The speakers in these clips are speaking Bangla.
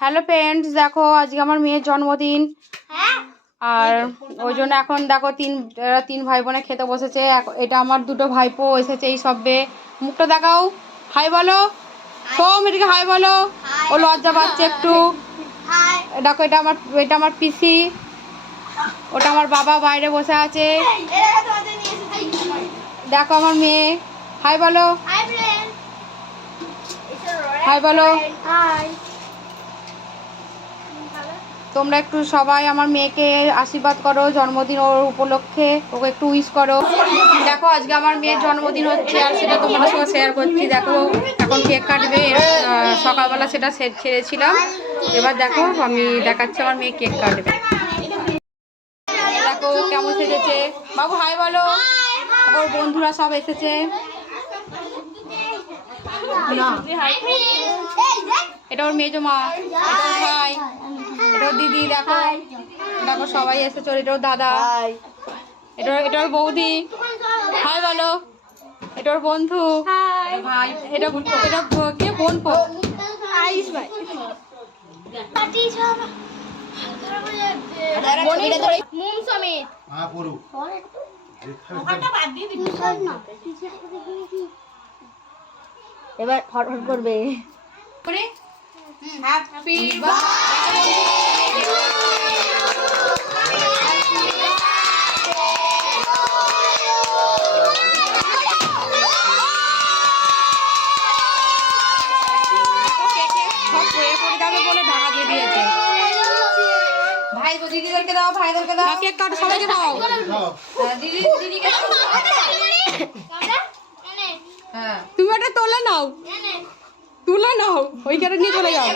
হ্যালো ফ্রেন্ডস, দেখো আজকে আমার মেয়ের জন্মদিন। আর ওই জন্য এখন দেখো তিন ভাই বোনে খেতে বসেছে। এটা আমার দুটো ভাইপো এসেছে এই সবে। মুখটা দেখাও, হাই বলো। সোম, এদিকে হাই বলো। ও লজ্জা পাচ্ছে একটু। দেখো এটা আমার পিসি, ওটা আমার বাবা বাইরে বসে আছে। দেখো আমার মেয়ে, হাই বলো, হাই বলো। তোমরা একটু সবাই আমার মেয়েকে আশীর্বাদ করো জন্মদিন ওর উপলক্ষে, ওকে একটু উইশ করো। দেখো আজকে আমার মেয়ের জন্মদিন হচ্ছে আর সেটা তোমাদের সঙ্গে শেয়ার করছি। দেখো এখন কেক কাটবে, সকালবেলা সেটা ছেড়েছিলাম। এবার দেখো আমি দেখাচ্ছি আমার মেয়ে কেক কাটবে। দেখো কেমন সেজেছে। বাবু হাই বলো। ওর বন্ধুরা সব এসেছে। এটা ওর মেজো মা, এটা ওর ভাই, এটা ওর দিদি। দেখো দেখো সবাই এসেছে। এটা ওর দাদা, এটা ওর বৌদি, হাই বলো। এটা ওর বন্ধু ভাই, এটা কে বোন পো। এবার ফটফট করবে। Happy birthday. ভাই তো দিদিদেরকে দাও, ভাইদেরকে দাও, কেক কাটো, সবাইকে দাও। হ্যাঁ তুমি ওটা তুলে নাও, তুলে নাও, ওইখানে নিয়ে চলে যাও।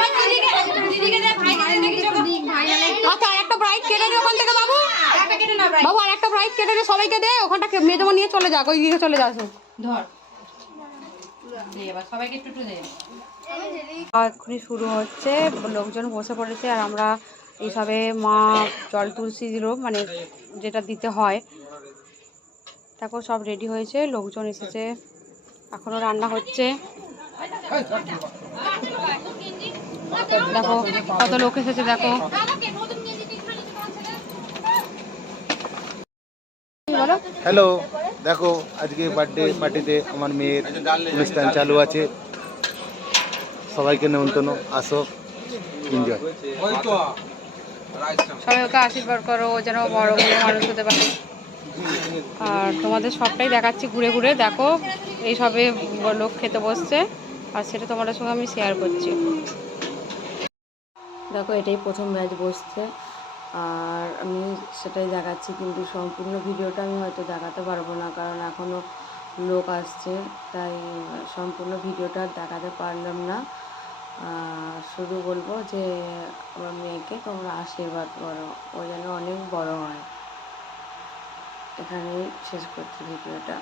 আচ্ছা একটা ব্রাইট কেটে দে ওখান থেকে বাবু। বাবু আর একটা ব্রাইট কেটে দে, সবাইকে দে। ওখানটা মেজমা নিয়ে চলে যাক, ওই দিকে চলে যাস। ধর সবাইকে একটু দে। এক্ষুনি শুরু হচ্ছে, লোকজন বসে পড়েছে আর আমরা এইসবে মা জল তুলসী দিল, মানে যেটা দিতে হয়। দেখো সব রেডি হয়েছে, লোকজন এসেছে, এখনো রান্না হচ্ছে। দেখো কত লোক এসেছে। দেখো হ্যালো, দেখো আজকে বার্থডে পার্টিতে আমার মেয়ের অনুষ্ঠান চালু আছে। সবাইকে নেমন্তন্ন, আসো, এনজয়। সবাই ওকে আশীর্বাদ করো, ও যেন বড় বড় মানুষ হতে পারে। আর তোমাদের সবটাই দেখাচ্ছি ঘুরে ঘুরে। দেখো এই সবে লোক খেতে বসছে আর সেটা তোমাদের সঙ্গে আমি শেয়ার করছি। দেখো এটাই প্রথম ব্যাচ বসছে আর আমি সেটাই দেখাচ্ছি, কিন্তু সম্পূর্ণ ভিডিওটা আমি হয়তো দেখাতে পারবো না, কারণ এখনও লোক আসছে, তাই সম্পূর্ণ ভিডিওটা দেখাতে পারলাম না। শুধু বলবো যে আমার মেয়েকে তোমরা আশীর্বাদ করো, ও যেন অনেক বড় হয়। এখানেই শেষ করছি ভিডিওটা।